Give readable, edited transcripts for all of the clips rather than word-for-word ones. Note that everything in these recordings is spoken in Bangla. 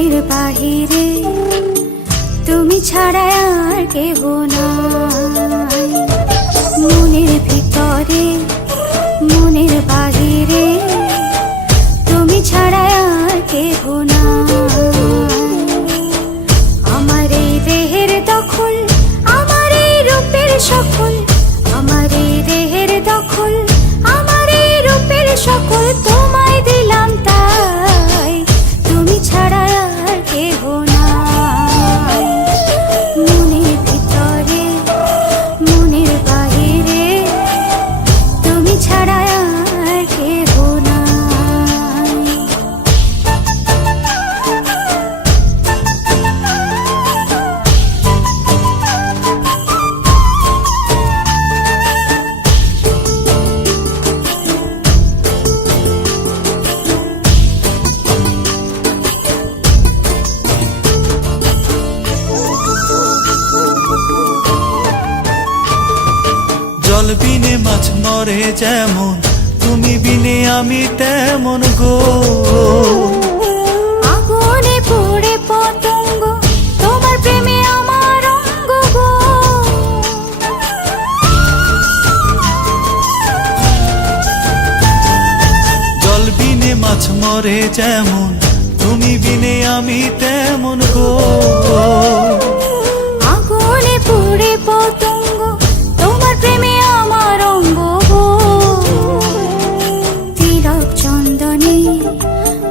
মনের বাহিরে তুমি ছাড়া আর কেহ নাই। মনের ভিতরে মনের বাহিরে তুমি ছাড়া আর কেহ নাই। আমার এই দেহের দখল, আমার এই রূপের সকল, আমার এই দেহের দখল, আমার এই রূপের সকল তোমায় দিলাম তাই, তুমি ছাড়া আর কেহ নাই। মনের ভিতরে মনের বাহিরে তুমি ছাড়া আর কেহ নাই। জল বিনে মাছ মরে যেমন, তুমি বিনে আমি তেমন গো। আগুনে পড়ে পতঙ্গ, তোমার প্রেমে আমার অঙ্গ গো। জল বিনে মাছ মরে যেমন, তুমি বিনে আমি তেমন গো। আগুনে পড়ে পতঙ্গ, তোমার প্রেমে আমার অঙ্গ গো। তিলক চন্দনে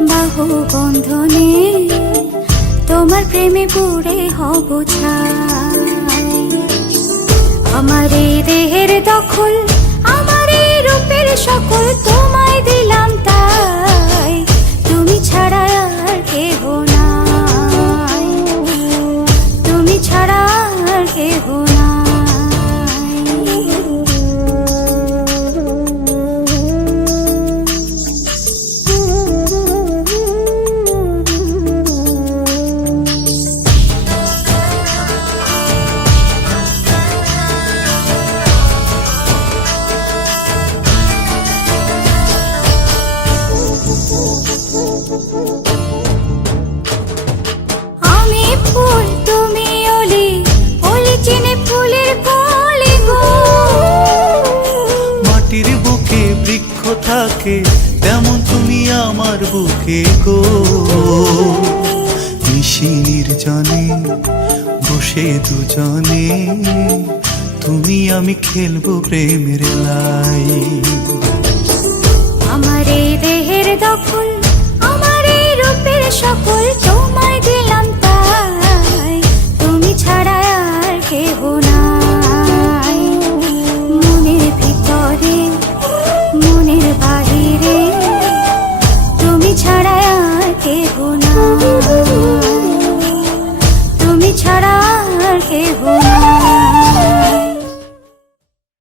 বাহু বন্ধনে তোমার প্রেমে পড়ে হব ছাই। আমার এই দেহের দখল, আমার এই রূপের সকল তোমায় দিলাম তাই, তুমি ছাড়া আর কেহ নাই, তুমি ছাড়া আর কেহ নাই। আমি ফুল তুমি অলি, অলি চিনে ফুলের কলি গো। মাটির বুকে বৃক্ষ থাকে তেমন তুমি আমার বুকে গো। নিশির জনে বসে দুজনে তুমি আমি খেলবো প্রেমের লাই।